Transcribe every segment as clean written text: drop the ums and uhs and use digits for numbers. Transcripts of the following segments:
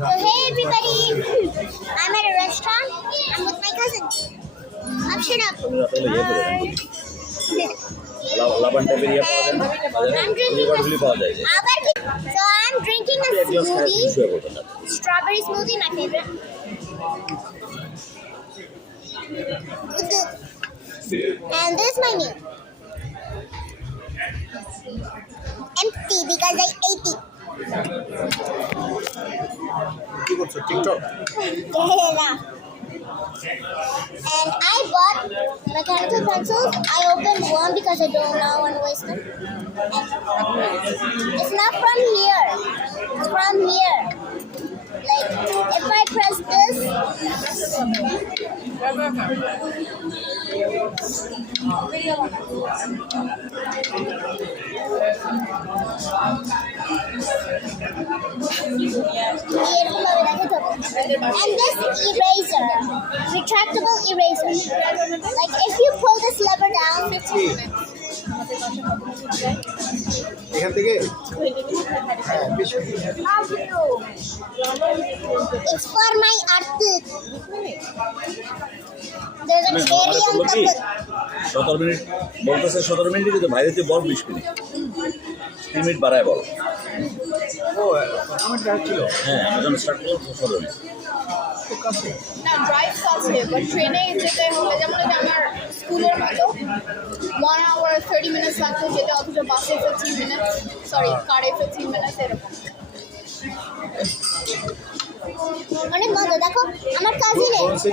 hey everybody, I'm at a restaurant. I'm with my cousin. Shut up. I'm drinking so I'm drinking a smoothie. Strawberry smoothie, my favorite. And this is my meal. Empty because I ate it. TikTok. Yeah. And I bought mechanical pencils. I opened one because I don't want to waste them. It's not from here. It's from here. Like, if I press this, and this eraser, retractable eraser. Like, if you pull this lever down, এখান থেকে হ্যাঁ 20 minute it's for my artwork. There's a very young couple. 17 মিনিট বলতেছে 17 মিনিট কিন্তু বাইরে তুই বল 20 মিনিট 3 মিনিট বাড়ায় বল ও কমেন্ট ছিল হ্যাঁ আমি যখন স্টার্ট করলাম 17 মিনিট না ড্রাইভ আছে বাট ট্রেনে যেতে হলে যেমন যে আমার স্কুলের মতো 1 hour 30 minutes লাগতো যেটা অথচ বাসে 15 minutes সরি কারে 15 minutes এরকম অনেক মজা দেখো আমার কাজিন ইটস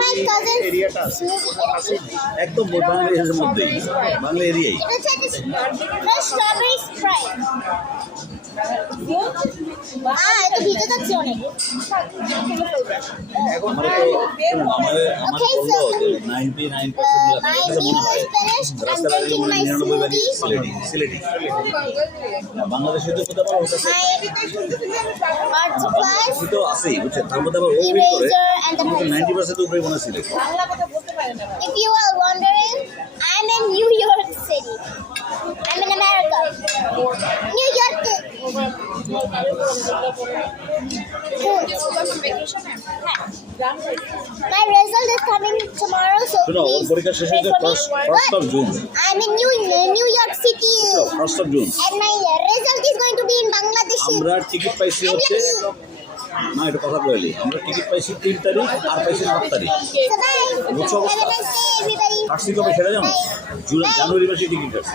মাই কাজিন এরিয়াটা একদম বাংলাদেশের মধ্যে বাংলা এরিয়াই এটা হচ্ছে স্ট্রবেরি স্প্রাইট এটা ভিজে যাচ্ছে অনেক এখন আমাদের Okay, so 99% my meal is finished. I'm drinking my smoothie. Sylheti বাংলাদেশে তো কোথাও ভালো হচ্ছে My art supplies, তো আছেই বুঝছেন তার মধ্যে আবার ওপেন করে eraser, and the pencil. 90% উপরে মনে Sylhet If you are wondering, I'm in New York City. I'm in America. New York. My result is coming tomorrow, so শোনো ওর please পরীক্ষা শেষ pray হয়েছে for me. First of June I'm in New York City, first of June and my result is going to be in Bangladesh. আমরা টিকিট পাইছি I হচ্ছে love you. না এটা কথা বলি আমরা টিকিট পাইছি 3 তারিখ আর পাইছি 7 তারিখ So bye. বুঝছো Have a nice day, everybody. কাটছি কবে সেটা জানো Bye. জানুয়ারি মাসে টিকিট কাটছি